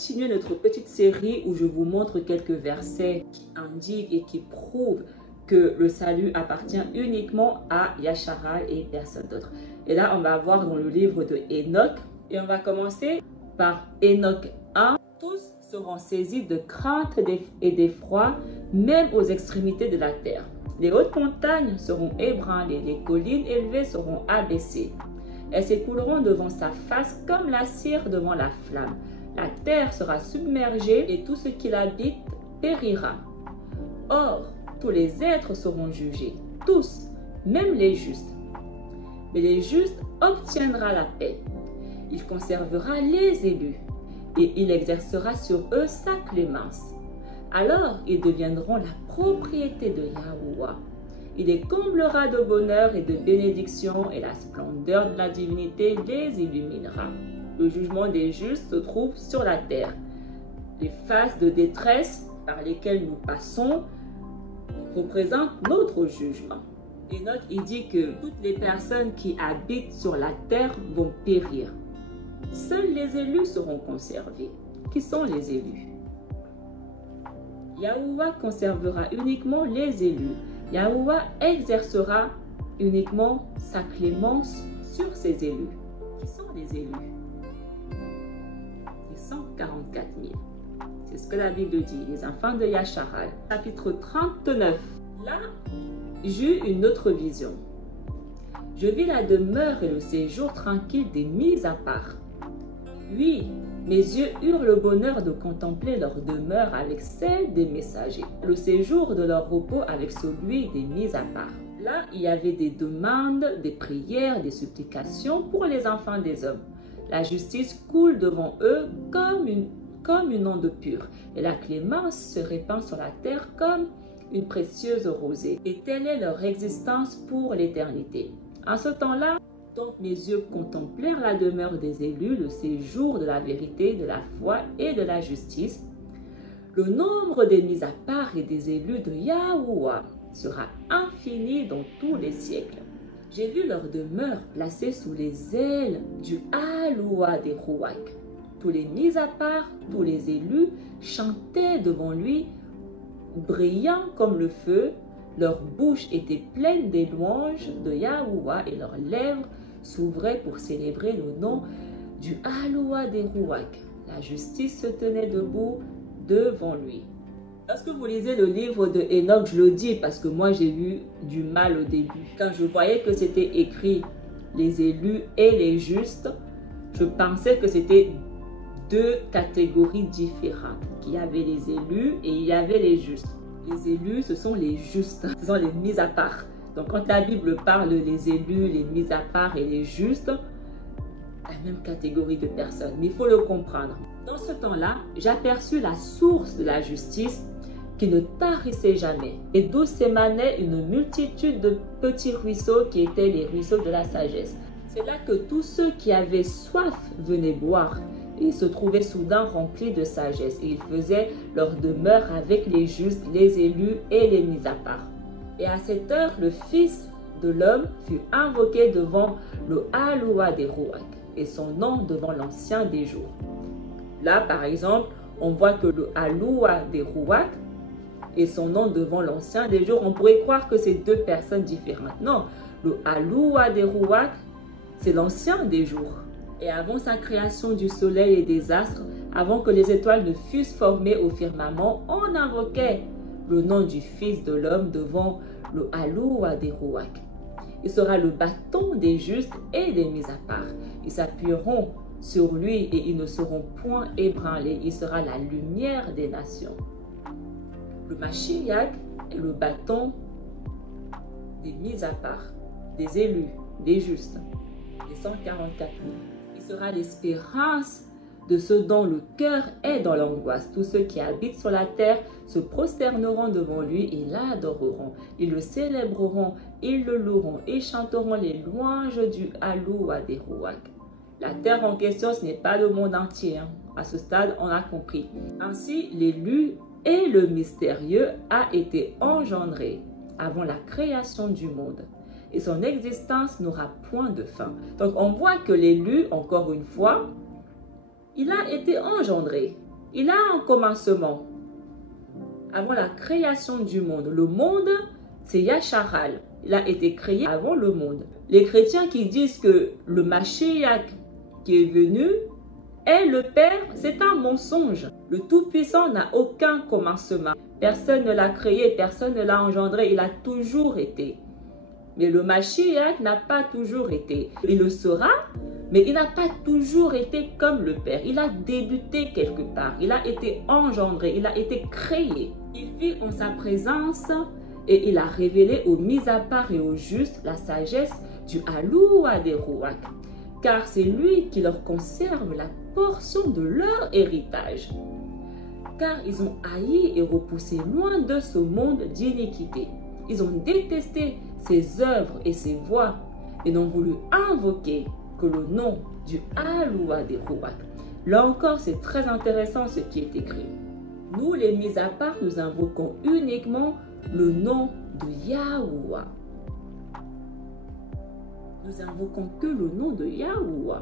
continuer notre petite série où je vous montre quelques versets qui indiquent et qui prouvent que le salut appartient uniquement à Yasharal et personne d'autre. Et là, on va voir dans le livre de Enoch. Et on va commencer par Enoch 1. Tous seront saisis de crainte et d'effroi, même aux extrémités de la terre. Les hautes montagnes seront ébranlées, les collines élevées seront abaissées. Elles s'écouleront devant sa face comme la cire devant la flamme. La terre sera submergée et tout ce qui l'habite périra. Or, tous les êtres seront jugés, tous, même les justes. Mais les justes obtiendra la paix. Il conservera les élus et il exercera sur eux sa clémence. Alors, ils deviendront la propriété de Yahuwah. Il les comblera de bonheur et de bénédiction et la splendeur de la divinité les illuminera. Le jugement des justes se trouve sur la terre. Les phases de détresse par lesquelles nous passons représentent notre jugement. Enoch, il dit que toutes les personnes qui habitent sur la terre vont périr. Seuls les élus seront conservés. Qui sont les élus? Yahuwah conservera uniquement les élus. Yahuwah exercera uniquement sa clémence sur ses élus. Qui sont les élus? Les 144 000. C'est ce que la Bible dit, les enfants de Yasharal. Chapitre 39. Là, j'eus une autre vision. Je vis la demeure et le séjour tranquille des mis à part. Oui, mes yeux eurent le bonheur de contempler leur demeure avec celle des messagers, le séjour de leur repos avec celui des mis à part. Là, il y avait des demandes, des prières, des supplications pour les enfants des hommes. La justice coule devant eux comme une onde pure, et la clémence se répand sur la terre comme une précieuse rosée. Et telle est leur existence pour l'éternité. En ce temps-là, donc mes yeux contemplèrent la demeure des élus, le séjour de la vérité, de la foi et de la justice. Le nombre des mis à part et des élus de Yahuwah sera infini dans tous les siècles. J'ai vu leur demeure placée sous les ailes du Aloua des Rouak. Tous les mis à part, tous les élus chantaient devant lui, brillants comme le feu. Leur bouche était pleine des louanges de Yahuwah et leurs lèvres s'ouvraient pour célébrer le nom du Aloua des Rouak. La justice se tenait debout devant lui. Lorsque vous lisez le livre de Enoch, je le dis parce que moi j'ai eu du mal au début. Quand je voyais que c'était écrit les élus et les justes, je pensais que c'était deux catégories différentes. Qu'il y avait les élus et il y avait les justes. Les élus, ce sont les justes, ce sont les mis à part. Donc quand la Bible parle des élus, les mis à part et les justes, la même catégorie de personnes. Mais il faut le comprendre. Dans ce temps-là, j'aperçus la source de la justice qui ne tarissait jamais et d'où s'émanait une multitude de petits ruisseaux qui étaient les ruisseaux de la sagesse. C'est là que tous ceux qui avaient soif venaient boire. Ils se trouvaient soudain remplis de sagesse et ils faisaient leur demeure avec les justes, les élus et les mis à part. Et à cette heure, le Fils de l'homme fut invoqué devant le Aloua des Rouak et son nom devant l'Ancien des jours. Là, par exemple, on voit que le Aloua des Rouak et son nom devant l'Ancien des jours, on pourrait croire que c'est deux personnes différentes. Non, le Aloua des Rouak, c'est l'Ancien des jours. Et avant sa création du soleil et des astres, avant que les étoiles ne fussent formées au firmament, on invoquait le nom du Fils de l'homme devant le Aloua des Rouak. Il sera le bâton des justes et des mis à part. Ils s'appuieront sur lui et ils ne seront point ébranlés. Il sera la lumière des nations. Le Mashiach est le bâton des mis à part, des élus, des justes, des 144 000. Il sera l'espérance de ceux dont le cœur est dans l'angoisse. Tous ceux qui habitent sur la terre se prosterneront devant lui et l'adoreront. Ils le célébreront, ils le loueront et chanteront les louanges du Aloua des Rouak. La terre en question, ce n'est pas le monde entier. À ce stade, on a compris. Ainsi, l'élu et le mystérieux a été engendré avant la création du monde. Et son existence n'aura point de fin. Donc on voit que l'élu, encore une fois, il a été engendré Il a un commencement. Avant la création du monde, le monde, c'est Yasharal. Il a été créé avant le monde. Les chrétiens qui disent que le Mashiach qui est venu est le Père, c'est un mensonge. Le Tout-Puissant n'a aucun commencement. Personne ne l'a créé, personne ne l'a engendré, il a toujours été. Mais le Mashiach n'a pas toujours été. Il le sera, mais il n'a pas toujours été comme le Père. Il a débuté quelque part, il a été engendré, il a été créé. Il vit en sa présence et il a révélé aux mis à part et aux justes la sagesse du Aloua des Rouak. Car c'est lui qui leur conserve la portion de leur héritage. Car ils ont haï et repoussé loin de ce monde d'iniquité. Ils ont détesté ses œuvres et ses voies et n'ont voulu invoquer que le nom du Aloua des Rouak. Là encore, c'est très intéressant ce qui est écrit. Nous, les mis à part, nous invoquons uniquement le nom de Yahuwah. Nous invoquons que le nom de Yahuwah.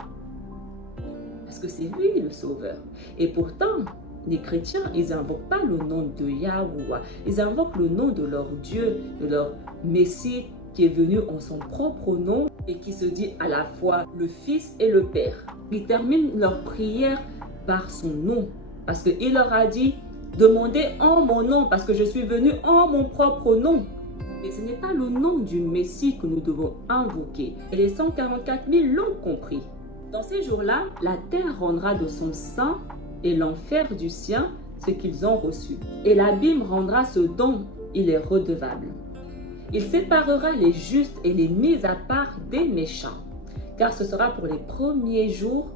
Parce que c'est lui le sauveur. Et pourtant, les chrétiens, ils n'invoquent pas le nom de Yahuwah. Ils invoquent le nom de leur Dieu, de leur Messie qui est venu en son propre nom et qui se dit à la fois le Fils et le Père. Ils terminent leur prière par son nom. Parce qu'il leur a dit, demandez en mon nom, parce que je suis venu en mon propre nom. Mais ce n'est pas le nom du Messie que nous devons invoquer. Et les 144 000 l'ont compris. Dans ces jours-là, la terre rendra de son sein et l'enfer du sien ce qu'ils ont reçu. Et l'abîme rendra ce dont il est redevable. Il séparera les justes et les mis à part des méchants. Car ce sera pour les premiers jours,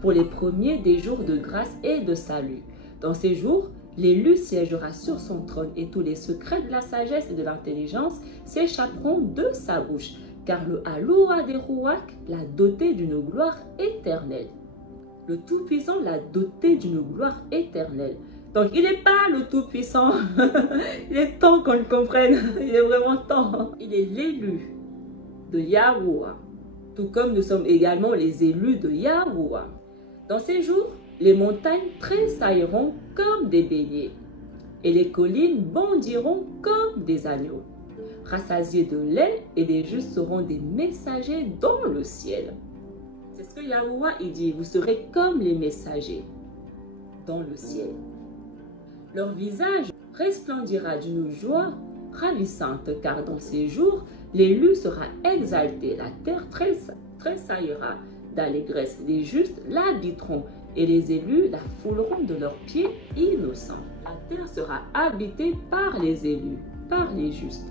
pour les premiers des jours de grâce et de salut. Dans ces jours, l'élu siégera sur son trône et tous les secrets de la sagesse et de l'intelligence s'échapperont de sa bouche. Car le Aloua des Rouak l'a doté d'une gloire éternelle. Le Tout-Puissant l'a doté d'une gloire éternelle. Donc, il n'est pas le Tout-Puissant. Il est temps qu'on le comprenne. Il est vraiment temps. Il est l'élu de Yahuwah. Tout comme nous sommes également les élus de Yahuwah. Dans ces jours, les montagnes tressailleront comme des béliers. Et les collines bondiront comme des agneaux. Rassasiés de lait, et les justes seront des messagers dans le ciel. C'est ce que Yahuwah il dit, vous serez comme les messagers dans le ciel. Leur visage resplendira d'une joie ravissante, car dans ces jours, l'élu sera exalté, la terre tressaillera d'allégresse, les justes l'habiteront, et les élus la fouleront de leurs pieds innocents. La terre sera habitée par les élus, par les justes.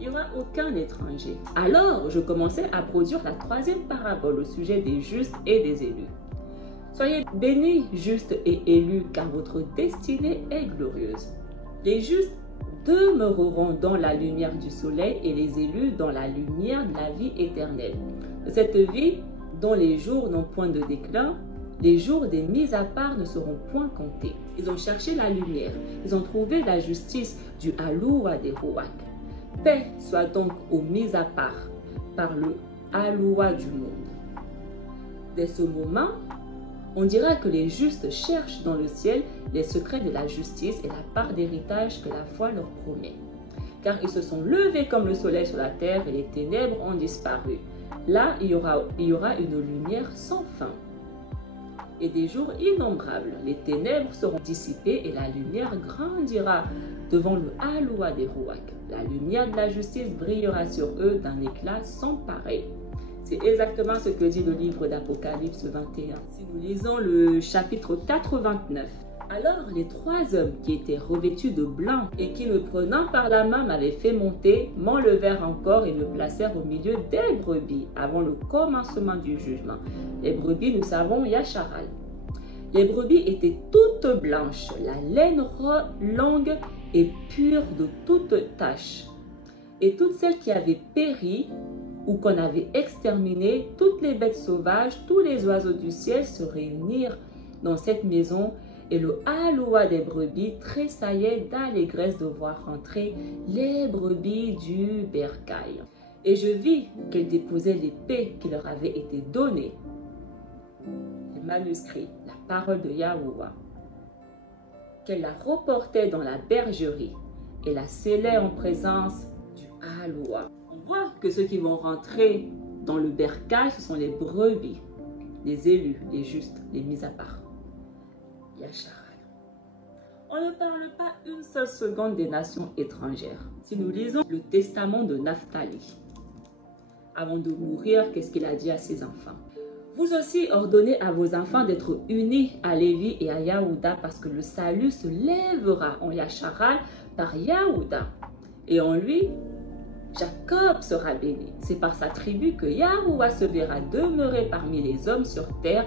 Il n'y aura aucun étranger. Alors, je commençais à produire la troisième parabole au sujet des justes et des élus. Soyez bénis, justes et élus, car votre destinée est glorieuse. Les justes demeureront dans la lumière du soleil et les élus dans la lumière de la vie éternelle. De cette vie, dont les jours n'ont point de déclin, les jours des mis à part ne seront point comptés. Ils ont cherché la lumière, ils ont trouvé la justice du Aloua des Rouak. Paix soit donc aux mis à part par le Aloua du monde. Dès ce moment, on dira que les justes cherchent dans le ciel les secrets de la justice et la part d'héritage que la foi leur promet. Car ils se sont levés comme le soleil sur la terre et les ténèbres ont disparu. Là, il y aura une lumière sans fin et des jours innombrables. Les ténèbres seront dissipées et la lumière grandira devant le Aloua des Rouak. La lumière de la justice brillera sur eux d'un éclat sans pareil. C'est exactement ce que dit le livre d'Apocalypse 21. Si nous lisons le chapitre 89. Alors les trois hommes qui étaient revêtus de blanc et qui me prenant par la main m'avaient fait monter, m'enlevèrent encore et me placèrent au milieu des brebis avant le commencement du jugement. Les brebis, nous savons, Yasharal. Les brebis étaient toutes blanches, la laine longue et pure de toute tache. Et toutes celles qui avaient péri ou qu'on avait exterminées, toutes les bêtes sauvages, tous les oiseaux du ciel se réunirent dans cette maison. Et le Aloua des brebis tressaillait d'allégresse de voir rentrer les brebis du bercail. Et je vis qu'elles déposaient l'épée qui leur avait été donnée. Les manuscrits, la parole de Yahuwah. qu'elle la reportait dans la bergerie et la scellait en présence du Yahuwah. On voit que ceux qui vont rentrer dans le bercail, ce sont les brebis, les élus, les justes, les mis à part. Yasharal. On ne parle pas une seule seconde des nations étrangères. Si nous lisons le testament de Naphtali, avant de mourir, qu'est-ce qu'il a dit à ses enfants? Vous aussi ordonnez à vos enfants d'être unis à Lévi et à Yahuda parce que le salut se lèvera en Yasharal par Yahuda. Et en lui, Jacob sera béni. C'est par sa tribu que Yahuwah se verra demeurer parmi les hommes sur terre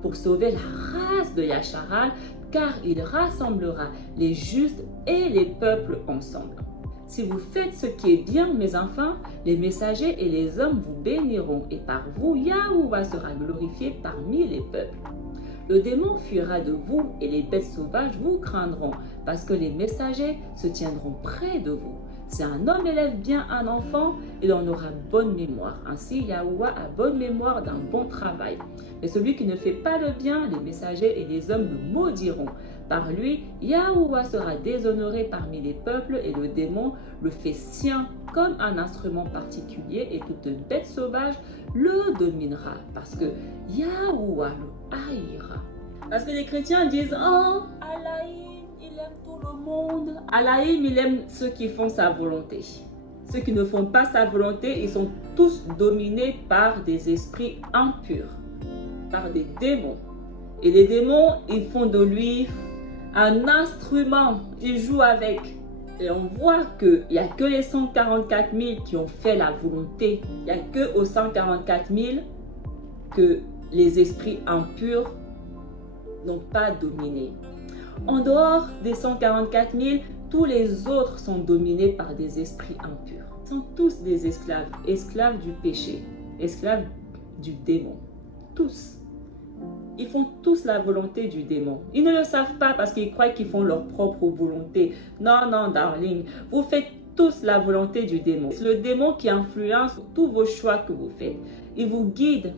pour sauver la race de Yasharal, car il rassemblera les justes et les peuples ensemble. Si vous faites ce qui est bien, mes enfants, les messagers et les hommes vous béniront, et par vous, Yahuwah sera glorifié parmi les peuples. Le démon fuira de vous, et les bêtes sauvages vous craindront, parce que les messagers se tiendront près de vous. Si un homme élève bien un enfant, il en aura bonne mémoire. Ainsi, Yahuwah a bonne mémoire d'un bon travail. Mais celui qui ne fait pas le bien, les messagers et les hommes le maudiront. Par lui, Yahuwah sera déshonoré parmi les peuples et le démon le fait sien comme un instrument particulier et toute bête sauvage le dominera parce que Yahuwah le haïra. Parce que les chrétiens disent « Oh, Allahim, il aime tout le monde. Allahim, il aime ceux qui font sa volonté. » Ceux qui ne font pas sa volonté, ils sont tous dominés par des esprits impurs, par des démons. Et les démons, ils font de lui un instrument, ils jouent avec. Et on voit qu'il n'y a que les 144 000 qui ont fait la volonté. Il n'y a que aux 144 000 que les esprits impurs n'ont pas dominé. En dehors des 144 000, tous les autres sont dominés par des esprits impurs. Ils sont tous des esclaves, esclaves du péché, esclaves du démon. Tous. Ils font tous la volonté du démon. Ils ne le savent pas parce qu'ils croient qu'ils font leur propre volonté. Non, non, darling. Vous faites tous la volonté du démon. C'est le démon qui influence tous vos choix que vous faites. Il vous guide.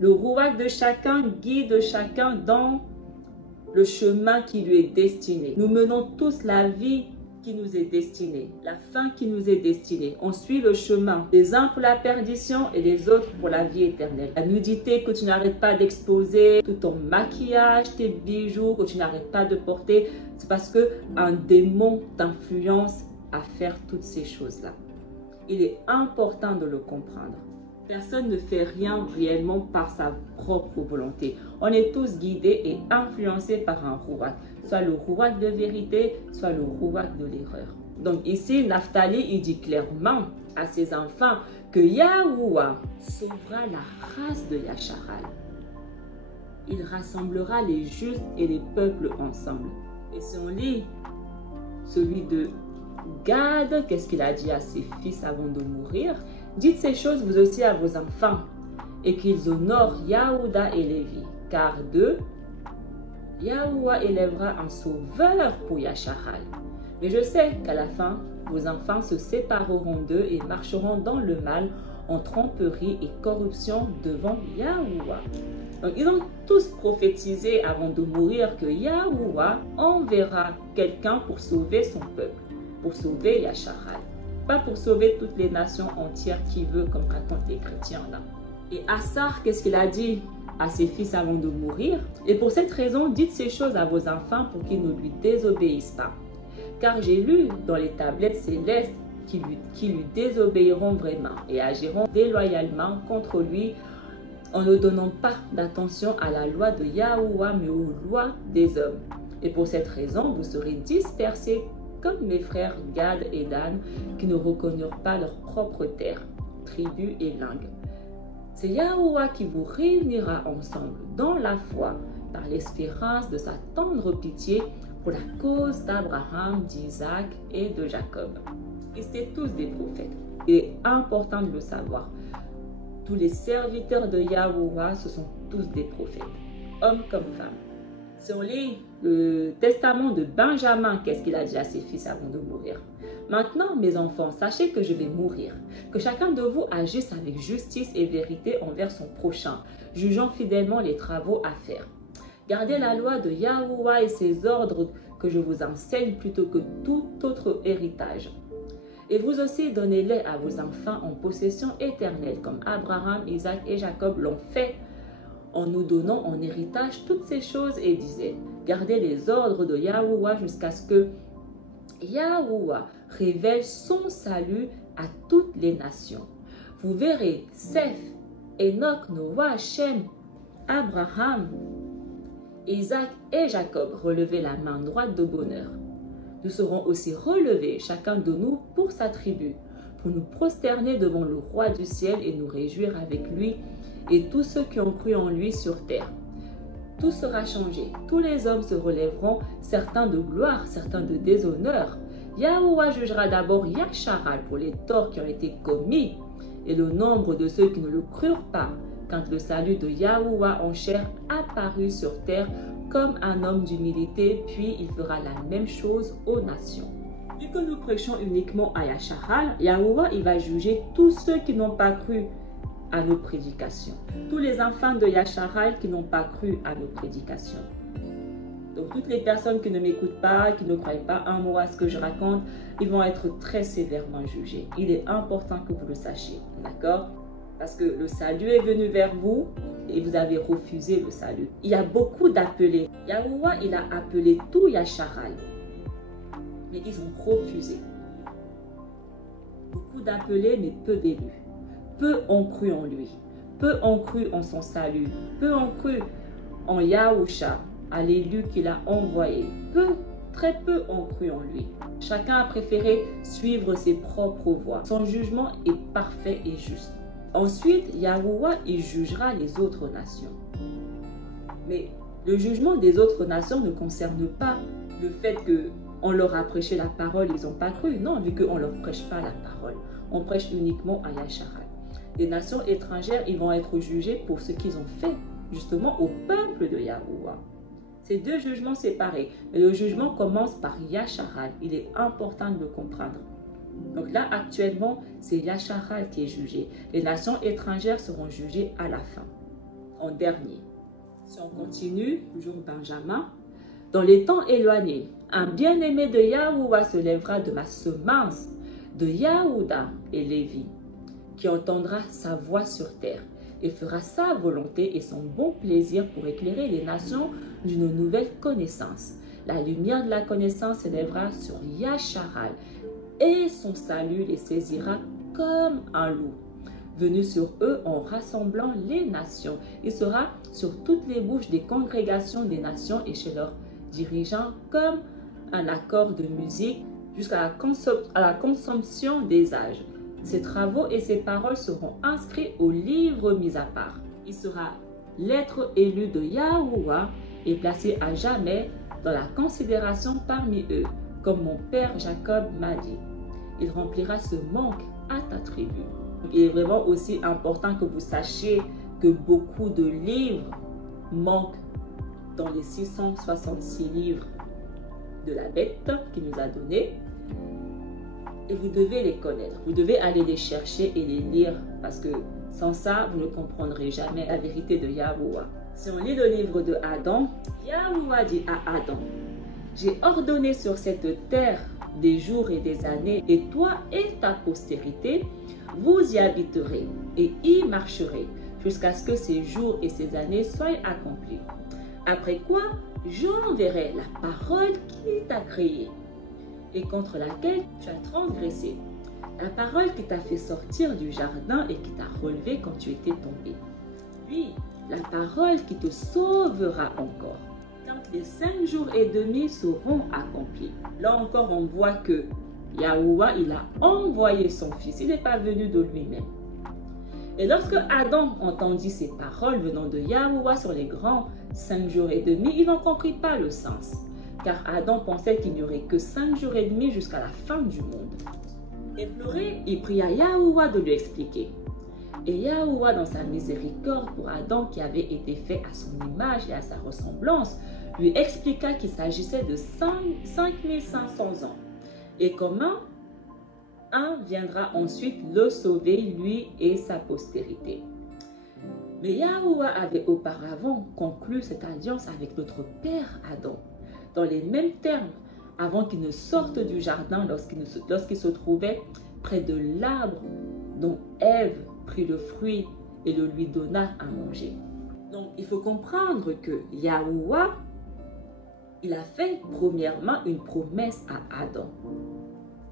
Le rouage de chacun guide chacun dans le chemin qui lui est destiné. Nous menons tous la vie qui nous est destinée, la fin qui nous est destinée. On suit le chemin, les uns pour la perdition et les autres pour la vie éternelle. La nudité que tu n'arrêtes pas d'exposer, tout ton maquillage, tes bijoux que tu n'arrêtes pas de porter, c'est parce que un démon t'influence à faire toutes ces choses-là. Il est important de le comprendre. Personne ne fait rien réellement par sa propre volonté. On est tous guidés et influencés par un rouage, soit le rouage de vérité, soit le rouage de l'erreur. Donc ici, Naphtali, il dit clairement à ses enfants que Yahuwah sauvera la race de Yasharal. Il rassemblera les justes et les peuples ensemble. Et si on lit celui de Gad, qu'est-ce qu'il a dit à ses fils avant de mourir? Dites ces choses vous aussi à vos enfants, et qu'ils honorent Yahuda et Lévi, car d'eux, Yahuwah élèvera un sauveur pour Yasharal. Mais je sais qu'à la fin, vos enfants se sépareront d'eux et marcheront dans le mal, en tromperie et corruption devant Yahuwah. Donc, ils ont tous prophétisé avant de mourir que Yahuwah enverra quelqu'un pour sauver son peuple, pour sauver Yasharal. Pas pour sauver toutes les nations entières qui veut, comme racontent les chrétiens là. Et Assar, qu'est-ce qu'il a dit à ses fils avant de mourir? Et pour cette raison, dites ces choses à vos enfants pour qu'ils ne lui désobéissent pas. Car j'ai lu dans les tablettes célestes qui lui désobéiront vraiment et agiront déloyalement contre lui en ne donnant pas d'attention à la loi de Yahuwah mais aux lois des hommes. Et pour cette raison, vous serez dispersés comme mes frères Gad et Dan qui ne reconnurent pas leur propre terre, tribu et langue. C'est Yahuwah qui vous réunira ensemble dans la foi par l'espérance de sa tendre pitié pour la cause d'Abraham, d'Isaac et de Jacob. Ils étaient tous des prophètes. Il est important de le savoir. Tous les serviteurs de Yahuwah, ce sont tous des prophètes, hommes comme femmes. Si on lit le testament de Benjamin, qu'est-ce qu'il a dit à ses fils avant de mourir? Maintenant, mes enfants, sachez que je vais mourir, que chacun de vous agisse avec justice et vérité envers son prochain, jugeant fidèlement les travaux à faire. Gardez la loi de Yahuwah et ses ordres que je vous enseigne plutôt que tout autre héritage. Et vous aussi donnez-les à vos enfants en possession éternelle, comme Abraham, Isaac et Jacob l'ont fait, en nous donnant en héritage toutes ces choses, et disait, gardez les ordres de Yahuwah jusqu'à ce que Yahuwah révèle son salut à toutes les nations. Vous verrez Seth, Enoch, Noah, Shem, Abraham, Isaac et Jacob relever la main droite de bonheur. Nous serons aussi relevés, chacun de nous, pour sa tribu, pour nous prosterner devant le roi du ciel et nous réjouir avec lui et tous ceux qui ont cru en lui sur terre. Tout sera changé, tous les hommes se relèveront, certains de gloire, certains de déshonneur. Yahuwah jugera d'abord Yasharal pour les torts qui ont été commis et le nombre de ceux qui ne le crurent pas, quand le salut de Yahuwah en chair apparut sur terre comme un homme d'humilité, puis il fera la même chose aux nations. Vu que nous prêchons uniquement à Yasharal, Yahuwah il va juger tous ceux qui n'ont pas cru à nos prédications. Tous les enfants de Yasharal qui n'ont pas cru à nos prédications. Donc toutes les personnes qui ne m'écoutent pas, qui ne croient pas un mot à ce que je raconte, ils vont être très sévèrement jugés. Il est important que vous le sachiez, d'accord? Parce que le salut est venu vers vous et vous avez refusé le salut. Il y a beaucoup d'appelés. Yahuwah, il a appelé tout Yasharal. Mais ils ont refusé. Beaucoup d'appelés, mais peu d'élus. Peu ont cru en lui. Peu ont cru en son salut. Peu ont cru en Yahusha, à l'élu qu'il a envoyé. Très peu ont cru en lui. Chacun a préféré suivre ses propres voies. Son jugement est parfait et juste. Ensuite, Yahuwah, il jugera les autres nations. Mais le jugement des autres nations ne concerne pas le fait qu'on leur a prêché la parole, ils n'ont pas cru. Non, vu qu'on ne leur prêche pas la parole. On prêche uniquement à Yasharal. Les nations étrangères, ils vont être jugés pour ce qu'ils ont fait, justement, au peuple de Yahuwah. C'est deux jugements séparés. Mais le jugement commence par Yasharal. Il est important de le comprendre. Donc là, actuellement, c'est Yasharal qui est jugé. Les nations étrangères seront jugées à la fin, en dernier. Si on continue, toujours Benjamin. Dans les temps éloignés, un bien-aimé de Yahuwah se lèvera de ma semence, de Yahuda et Lévi, qui entendra sa voix sur terre et fera sa volonté et son bon plaisir pour éclairer les nations d'une nouvelle connaissance. La lumière de la connaissance s'élèvera sur Yasharal et son salut les saisira comme un loup, venu sur eux en rassemblant les nations. Il sera sur toutes les bouches des congrégations des nations et chez leurs dirigeants comme un accord de musique jusqu'à la consommation des âges. Ses travaux et ses paroles seront inscrits au livre mis à part. Il sera l'être élu de Yahuwah et placé à jamais dans la considération parmi eux, comme mon père Jacob m'a dit. Il remplira ce manque à ta tribu. Il est vraiment aussi important que vous sachiez que beaucoup de livres manquent dans les 666 livres de la bête qu'il nous a donnés. Et vous devez les connaître. Vous devez aller les chercher et les lire parce que sans ça, vous ne comprendrez jamais la vérité de Yahuwah. Si on lit le livre de Adam, Yahuwah dit à Adam, « J'ai ordonné sur cette terre des jours et des années, et toi et ta postérité, vous y habiterez et y marcherez, jusqu'à ce que ces jours et ces années soient accomplis. Après quoi, j'enverrai la parole qui t'a créé et contre laquelle tu as transgressé, la parole qui t'a fait sortir du jardin et qui t'a relevé quand tu étais tombé. Puis, la parole qui te sauvera encore, quand les 5 jours et demi seront accomplis. » Là encore, on voit que Yahuwah, il a envoyé son fils. Il n'est pas venu de lui-même. Et lorsque Adam entendit ces paroles venant de Yahuwah sur les grands 5 jours et demi, il n'en comprit pas le sens. Car Adam pensait qu'il n'y aurait que 5 jours et demi jusqu'à la fin du monde. Éploré, il pria Yahuwah de lui expliquer. Et Yahuwah, dans sa miséricorde pour Adam qui avait été fait à son image et à sa ressemblance, lui expliqua qu'il s'agissait de 5500 ans. Et comment un viendra ensuite le sauver, lui et sa postérité. Mais Yahuwah avait auparavant conclu cette alliance avec notre père Adam, dans les mêmes termes avant qu'il ne sorte du jardin lorsqu'il se trouvait près de l'arbre dont Ève prit le fruit et le lui donna à manger. Donc, il faut comprendre que Yahuwah, il a fait premièrement une promesse à Adam.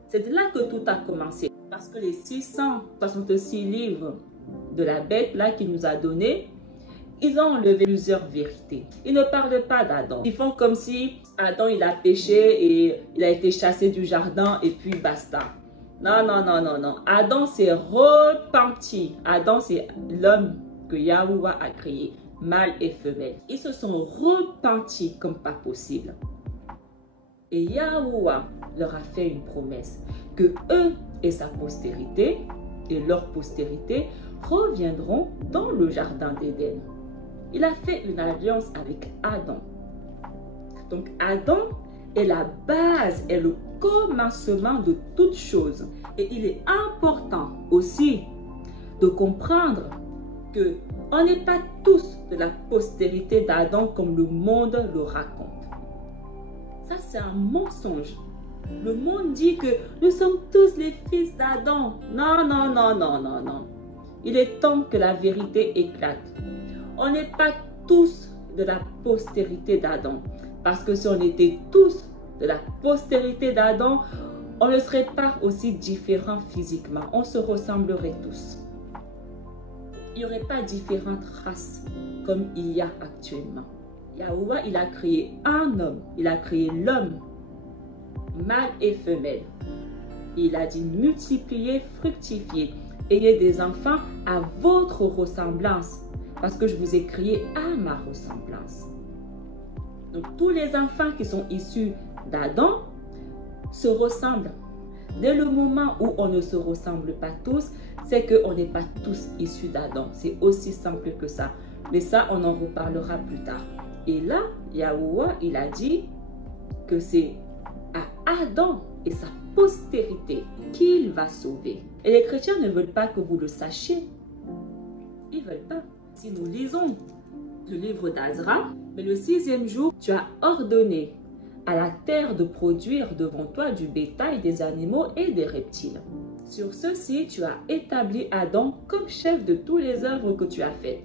C'est de là que tout a commencé. Parce que les 666 livres de la bête là qu'il nous a donné, ils ont enlevé plusieurs vérités. Ils ne parlent pas d'Adam. Ils font comme si Adam il a péché et il a été chassé du jardin et puis basta. Non, non, non, non, non. Adam s'est repenti. Adam c'est l'homme que Yahuwah a créé, mâle et femelle. Ils se sont repentis comme pas possible. Et Yahuwah leur a fait une promesse que eux et sa postérité et leur postérité reviendront dans le jardin d'Éden. Il a fait une alliance avec Adam. Donc Adam est la base, est le commencement de toutes choses. Et il est important aussi de comprendre que on n'est pas tous de la postérité d'Adam comme le monde le raconte. Ça, c'est un mensonge. Le monde dit que nous sommes tous les fils d'Adam. Non, non, non, non, non, non. Il est temps que la vérité éclate. On n'est pas tous de la postérité d'Adam. Parce que si on était tous de la postérité d'Adam, on ne serait pas aussi différents physiquement. On se ressemblerait tous. Il n'y aurait pas différentes races comme il y a actuellement. Yahuwah, il a créé un homme. Il a créé l'homme, mâle et femelle. Il a dit multipliez, fructifiez. Ayez des enfants à votre ressemblance. Parce que je vous ai créé à ma ressemblance. Donc tous les enfants qui sont issus d'Adam se ressemblent. Dès le moment où on ne se ressemble pas tous, c'est qu'on n'est pas tous issus d'Adam. C'est aussi simple que ça. Mais ça, on en reparlera plus tard. Et là, Yahuwah, il a dit que c'est à Adam et sa postérité qu'il va sauver. Et les chrétiens ne veulent pas que vous le sachiez. Ils ne veulent pas. Si nous lisons le livre d'Azra, mais le 6e jour, tu as ordonné à la terre de produire devant toi du bétail, des animaux et des reptiles. Sur ceci, tu as établi Adam comme chef de toutes les œuvres que tu as faites.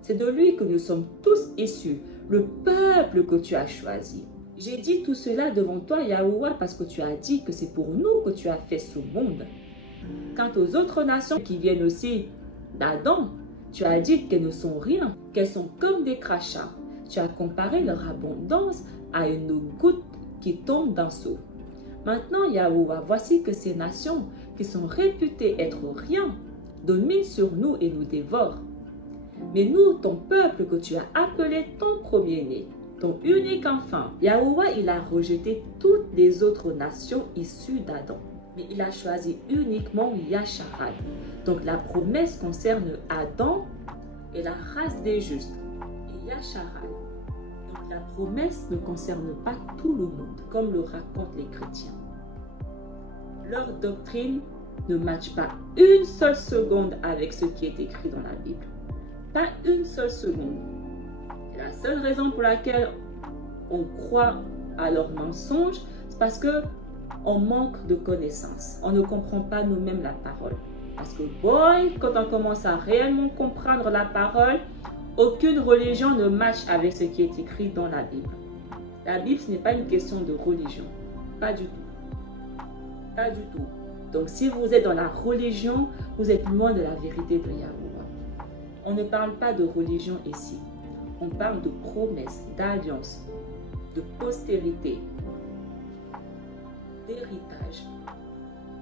C'est de lui que nous sommes tous issus, le peuple que tu as choisi. J'ai dit tout cela devant toi, Yahuwah, parce que tu as dit que c'est pour nous que tu as fait ce monde. Quant aux autres nations qui viennent aussi d'Adam, tu as dit qu'elles ne sont rien, qu'elles sont comme des crachats. Tu as comparé leur abondance à une goutte qui tombe d'un seau. Maintenant, Yahuwah, voici que ces nations qui sont réputées être rien dominent sur nous et nous dévorent. Mais nous, ton peuple que tu as appelé ton premier-né, ton unique enfant, Yahuwah, il a rejeté toutes les autres nations issues d'Adam. Mais il a choisi uniquement Yasharal. Donc la promesse concerne Adam et la race des justes. Et Yasharal. Donc la promesse ne concerne pas tout le monde, comme le racontent les chrétiens. Leur doctrine ne matche pas une seule seconde avec ce qui est écrit dans la Bible. Pas une seule seconde. Et la seule raison pour laquelle on croit à leurs mensonges, c'est parce que on manque de connaissances. On ne comprend pas nous-mêmes la parole. Parce que, boy, quand on commence à réellement comprendre la parole, aucune religion ne matche avec ce qui est écrit dans la Bible. La Bible, ce n'est pas une question de religion. Pas du tout. Pas du tout. Donc, si vous êtes dans la religion, vous êtes loin de la vérité de Yahuwah. On ne parle pas de religion ici. On parle de promesses, d'alliance, de postérité, d'héritage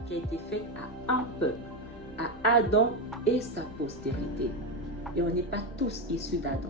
qui a été fait à un peuple, à Adam et sa postérité. Et on n'est pas tous issus d'Adam.